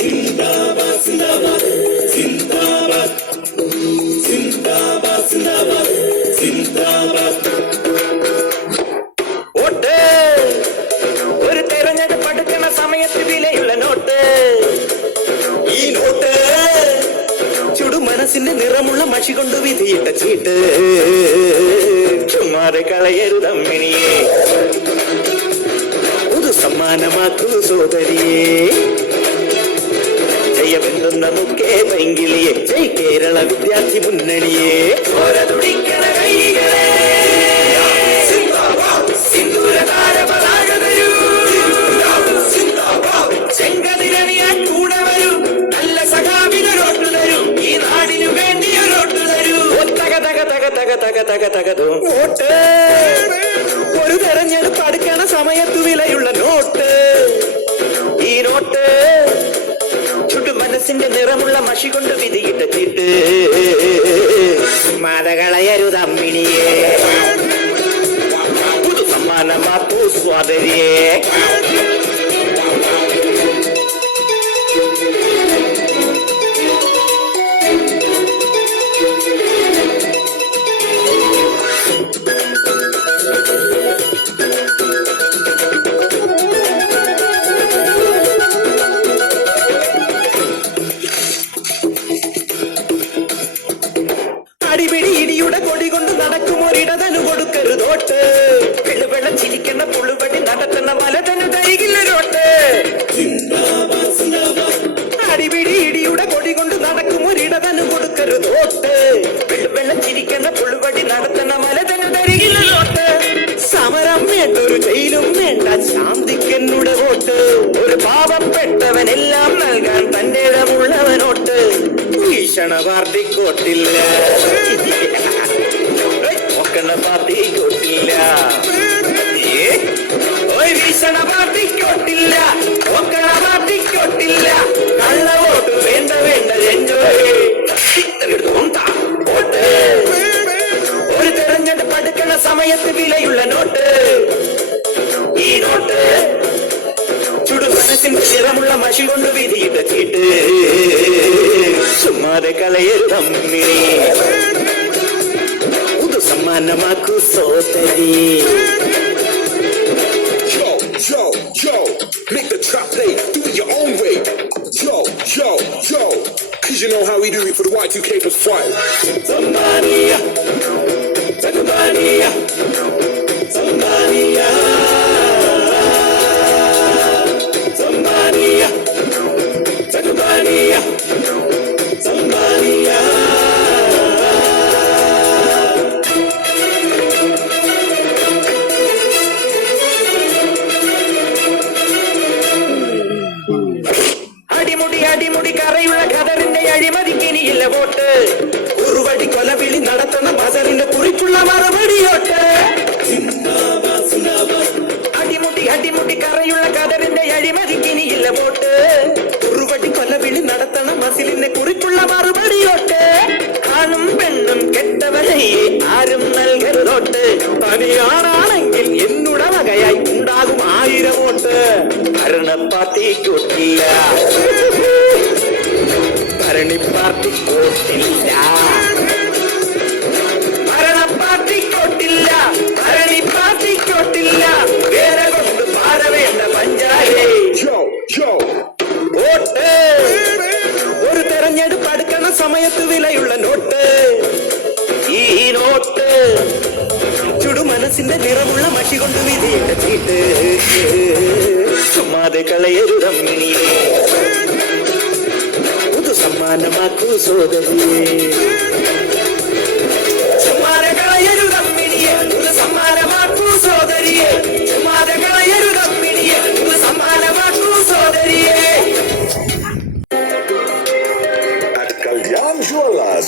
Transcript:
Zindabad, Zindabad, Zindabad, Zindabad, Zindabad, Zindabad. Vote ഒരു തെരഞ്ഞെടുപ്പ് അടുക്കുന്ന സമയത്ത് വിലയുള്ള നോട്ട്. ഈ നോട്ട് ചുടുമനസ്സിന്റെ നിറമുള്ള മഷി കൊണ്ട് വിധിയിട്ട ചീട്ട്. ചുമ്മാതെ കളയരുതമ്മിണിയെ, ഒരു സമ്മാനമാക്കൂ സോദരിയെ. ജയമെന്തുന്ന മുക്കേ പൈങ്കിളിയെ, ജയ് കേരള വിദ്യാർത്ഥി മുന്നണിയെ. തുടിക്കണ കൈകളെ ചെങ്കതിരണിയാൻ കൂടെ വരും, നല്ല സഖാവിനൊരോട്ടു തരും, ഈ നാടിനു വേണ്ടിയൊരോട്ടു തരൂ. വോട്ട് ഒരു തെരഞ്ഞെടുപ്പ് അടുക്കണ സമയത്തു വിലയുള്ള നോട്ട്. ഈ നോട്ട് ചുടുമനസ്സിന്റെ നിറമുള്ള മഷി കൊണ്ട് വിധിയിട്ട ചീട്ട്. മാതകളയരുതമ്മിണിയെ, പുതു സമ്മാനമാക്കൂ സ്വാതരിയെ. അടിപിടി ഇടിയുടെ കൊടി കൊണ്ട് നടക്കും ഒരിടതനു കൊടുക്കരുതോട്ട്. വെള്ളം ചിരിക്കുന്ന പുള്ളുപടി നടത്തുന്ന മലതനു തരികില്ലൊരോട്ട്. അടിപിടി ഇടിയുടെ കൊടി കൊണ്ട് നടക്കും ഒരിടതനു കൊടുക്കരുതോട്ട്. വെള്ളം ചിരിക്കുന്ന പുള്ളുപടി നടത്തുന്ന മലതനു തരികില്ലൊരോട്ട്. സമരം വേണ്ട, ഒരു ജയിലും വേണ്ട, ശാന്തിക്കെന്നുടെ വോട്ട്. ഒരു പാവപ്പെട്ടവനെല്ലാം നൽകാൻ തന്റെ ഇടമുള്ളവനോട്ട്. ഭീഷണ പാർട്ടിക്കോട്ടില്ല, ഒക്കണ പാർട്ടിക്കോട്ടില്ല, ഭീഷണ പാർട്ടിക്കോട്ടില്ല, ഒക്കണ പാർട്ടിക്കോട്ടില്ല. കള്ള വോട്ട് വേണ്ട വേണ്ട, വോട്ട് ഒരു തെരഞ്ഞെടുപ്പ് അടുക്കണ സമയത്ത് വിലയുള്ള നോട്ട്. ഈ നോട്ട് ചുടുമനസ്സിന്റെ ചിറമുള്ള മഷി കൊണ്ട് വിധിയിട്ട ചീട്ട്. ചുമ്മാതെ കളയരുതമ്മിണി, പുതു സമ്മാനമാക്കൂ സോദരി. Make the trap play, do it your own way. Yo, cause you know how we do it for the Y2K plus 5. Somebody-ya, somebody-ya, somebody-ya, somebody-ya, somebody-ya, somebody-ya. അടിമുടി കറയുള്ള ഖദറിന്റെ അഴിമതിക്കിനിയില്ല വോട്ട്. കുറുവടി കൊലവിളി നടത്തുന്ന ബസറിന്റെ കുറിപ്പുള്ള മറുപടിയോട്ട്. അടിമുടി കറയുള്ള ഖദറിന്റെ അഴിമതിക്കിനിയില്ല വോട്ട്. കുറുവടി കൊലവിളി നടത്തണ മസിലിന്റെ കുറിപ്പുള്ള മറുപടിയോട്ട്. ആണും പെണ്ണും കെട്ടവരെ ആരും നൽകരുതോട്ട്. തനിയാണെങ്കിൽ എന്നുടെ വകയായി ഉണ്ടാകും 1000 വോട്ട്. ഭരണ പാർട്ടിക്കൊട്ടില്ല, ഭരണി പാർട്ടിക്കൊട്ടില്ല, ഭരണ പാർട്ടിക്കൊട്ടില്ല, ഭരണി പാർട്ടിക്കൊട്ടില്ല. വേറെ കൊണ്ട് പാര വേണ്ട പഞ്ചായേ. വോട്ട് ഒരു തെരഞ്ഞെടുപ്പ് അടുക്കണ സമയത്ത് വിലയുള്ള നോട്ട്. ഈ നോട്ട് ചുടുമനസ്സിന്റെ നിറമുള്ള മഷി കൊണ്ട് വിധിയിട്ട ചീട്ട്. ചുമ്മാതെ കളയരുതമ്മിണിയെ, പുതു സമ്മാനമാക്കൂ സോദരിയെ. ചുമ്മാതെ കളയരുതമ്മിണിയെ, പുതു സമ്മാനമാക്കൂ സോദരിയെ. ചുമ്മാതെ കളയരുതമ്മിണിയെ, പുതു സമ്മാനമാക്കൂ സോദരിയെ. At Kalyan Jewelers,